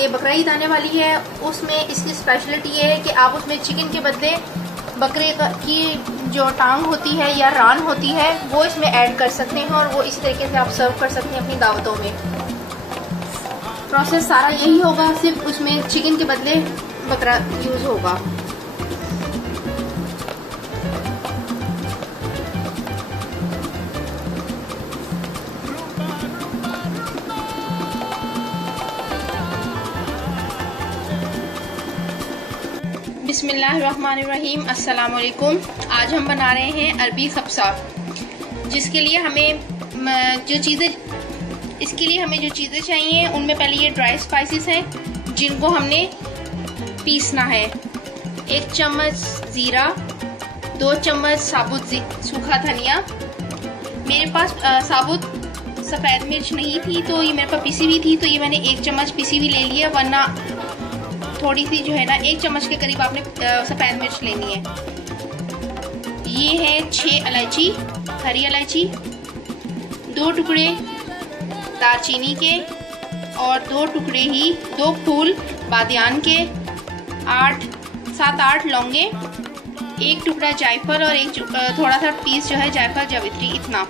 आगे बकरा ईद आने वाली है, उसमें इसकी स्पेशलिटी ये है कि आप उसमें चिकन के बदले बकरे की जो टांग होती है या रान होती है वो इसमें ऐड कर सकते हैं और वो इस तरीके से आप सर्व कर सकते हैं अपनी दावतों में। प्रोसेस सारा यही होगा, सिर्फ उसमें चिकन के बदले बकरा यूज़ होगा। बिस्मिल्लाहिर्रहमानिर्रहीम, अस्सलाम वालेकुम। आज हम बना रहे हैं अरबी खब्सा, जिसके लिए हमें जो चीज़ें चाहिए उनमें पहले ये ड्राई स्पाइसेस हैं जिनको हमने पीसना है। 1 चम्मच ज़ीरा, 2 चम्मच साबुत सूखा धनिया। मेरे पास साबुत सफ़ेद मिर्च नहीं थी तो ये मेरे पास पिसी हुई थी, तो ये मैंने 1 चम्मच पिसी हुई ले लिया, वरना थोड़ी सी जो है ना 1 चम्मच के करीब आपने सफ़ेद मिर्च लेनी है। ये है 6 इलायची, हरी इलायची, 2 टुकड़े दालचीनी के और 2 फूल बादियान के, 7-8 लौंगे, 1 टुकड़ा जायफल और एक थोड़ा सा पीस जो है जायफल जावित्री, इतना।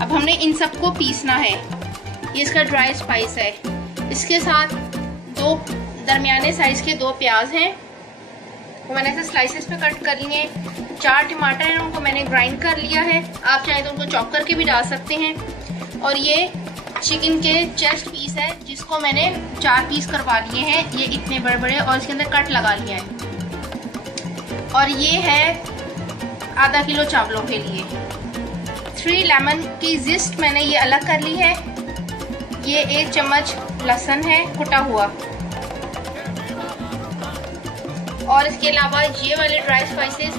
अब हमने इन सबको पीसना है। ये इसका ड्राई स्पाइस है। इसके साथ 2 दरमियाने साइज के 2 प्याज हैं, वो मैंने ऐसे स्लाइसेस पे कट कर लिए। 4 टमाटर हैं, उनको मैंने ग्राइंड कर लिया है, आप चाहें तो उनको चॉप करके भी डाल सकते हैं। और ये चिकन के चेस्ट पीस है जिसको मैंने 4 पीस करवा लिए हैं, ये इतने बड़े बड़े, और इसके अंदर कट लगा लिया है। और ये है आधा किलो चावलों के लिए। 3 लेमन की जिस्ट मैंने ये अलग कर ली है। ये 1 चम्मच लहसुन है कुटा हुआ, और इसके अलावा ये वाले ड्राई स्पाइसेस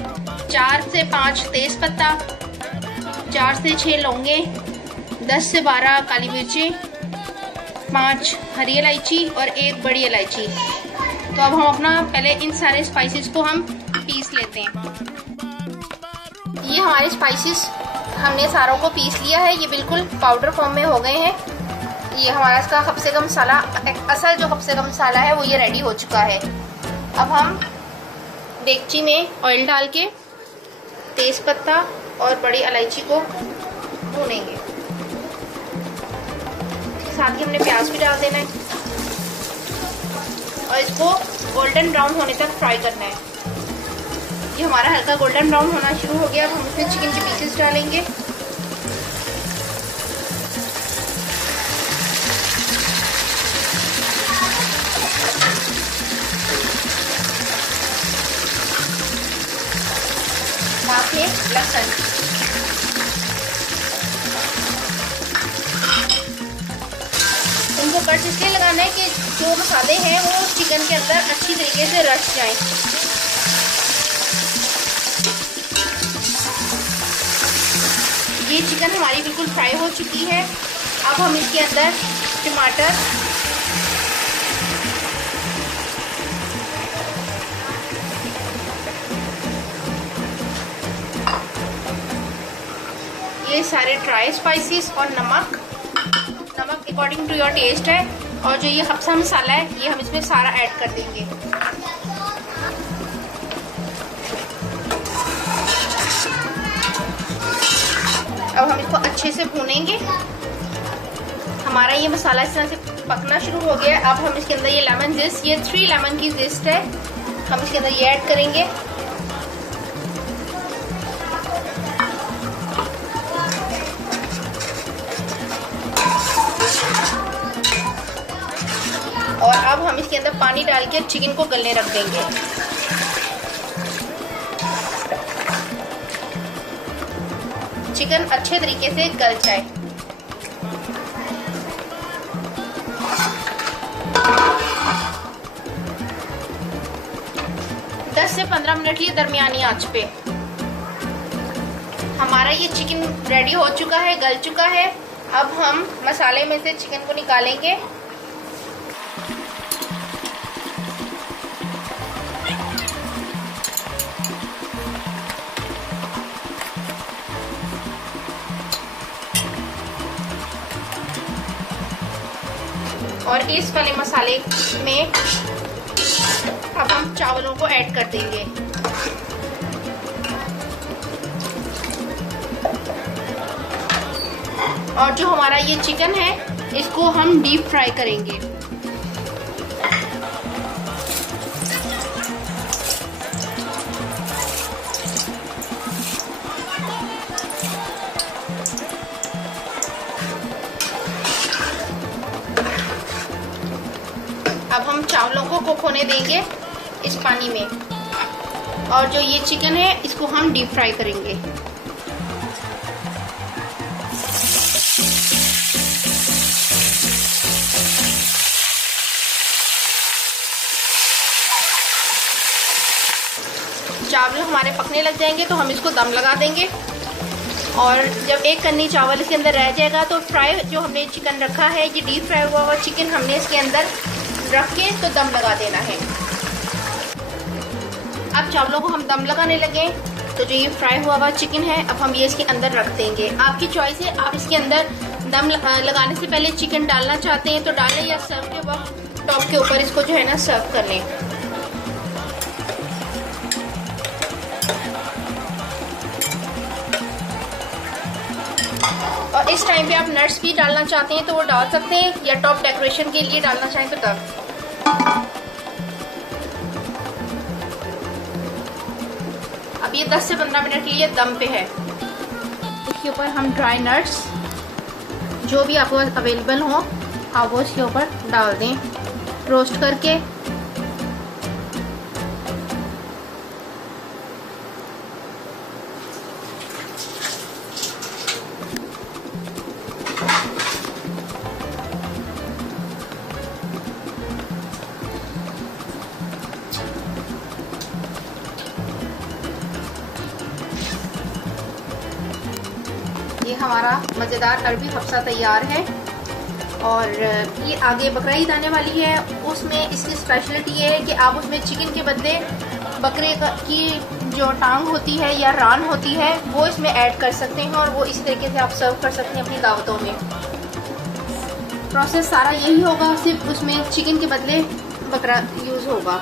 4 से 5 तेज पत्ता, 4 से 6 लौंगे, 10 से 12 काली मिर्चें, 5 हरी इलायची और 1 बड़ी इलायची। तो अब हम अपना पहले इन सारे स्पाइसेस को हम पीस लेते हैं। ये हमारे स्पाइसेस हमने सारों को पीस लिया है, ये बिल्कुल पाउडर फॉर्म में हो गए हैं। ये हमारा इसका खब्से का मसाला, असल जो खब्से का मसाला है वो ये रेडी हो चुका है। अब हम डेगची में ऑयल डाल के तेज पत्ता और बड़ी इलायची को भूनेंगे। इसके साथ ही हमने प्याज भी डाल देना है और इसको गोल्डन ब्राउन होने तक फ्राई करना है। ये हमारा हल्का गोल्डन ब्राउन होना शुरू हो गया। अब हम इसमें चिकन के पीसेस डालेंगे। साथ में लहसुन, इनको कट इसलिए लगाना है कि जो मसाले हैं वो चिकन के अंदर अच्छी तरीके से रच जाएं। ये चिकन हमारी बिल्कुल फ्राई हो चुकी है। अब हम इसके अंदर टमाटर, ये सारे ड्राई स्पाइसेस और नमक अकॉर्डिंग टू योर टेस्ट है, और जो ये खब्सा मसाला है ये हम इसमें सारा ऐड कर देंगे। अब हम इसको अच्छे से भूनेंगे। हमारा ये मसाला इस तरह से पकना शुरू हो गया है। अब हम इसके अंदर ये लेमन जिस्ट, ये 3 लेमन की जिस्ट है, हम इसके अंदर ये ऐड करेंगे। और अब हम इसके अंदर पानी डाल के चिकन को गलने रख देंगे। चिकन अच्छे तरीके से गल जाए। से 15 मिनट लिए दरमियानी आंच पे। हमारा ये चिकन रेडी हो चुका है, गल चुका है। अब हम मसाले में से चिकन को निकालेंगे। और इस वाले मसाले में अब हम चावलों को ऐड कर देंगे। और जो हमारा ये चिकन है इसको हम डीप फ्राई करेंगे। अब हम चावलों को कुक होने देंगे इस पानी में, और जो ये चिकन है इसको हम डीप फ्राई करेंगे। चावल हमारे पकने लग जाएंगे तो हम इसको दम लगा देंगे, और जब एक कन्नी चावल इसके अंदर रह जाएगा तो फ्राई जो हमने चिकन रखा है, ये डीप फ्राई हुआ चिकन हमने इसके अंदर रख के तो दम लगा देना है। अब चावलों को हम दम लगाने लगे तो जो ये फ्राई हुआ चिकन है अब हम ये इसके अंदर रख देंगे। आपकी चॉइस है, आप इसके अंदर दम लगाने से पहले चिकन डालना चाहते हैं तो डालें, या सर्व के वक्त टॉप के ऊपर इसको जो है ना सर्व कर लें। और इस टाइम पे आप नट्स भी डालना चाहते हैं तो वो डाल सकते हैं, या टॉप डेकोरेशन के लिए डालना चाहें तो तब। अब ये 10 से 15 मिनट के लिए दम पे है। इसके ऊपर हम ड्राई नट्स जो भी आपको अवेलेबल हो आप वो इसके ऊपर डाल दें रोस्ट करके। ये हमारा मज़ेदार अरबी हफ्सा तैयार है। और ये आगे बकरा ईद आने वाली है, उसमें इसकी स्पेशलिटी ये है कि आप उसमें चिकन के बदले बकरे की जो टांग होती है या रान होती है वो इसमें ऐड कर सकते हैं, और वो इस तरीके से आप सर्व कर सकते हैं अपनी दावतों में। प्रोसेस सारा यही होगा, सिर्फ उसमें चिकन के बदले बकरा यूज़ होगा।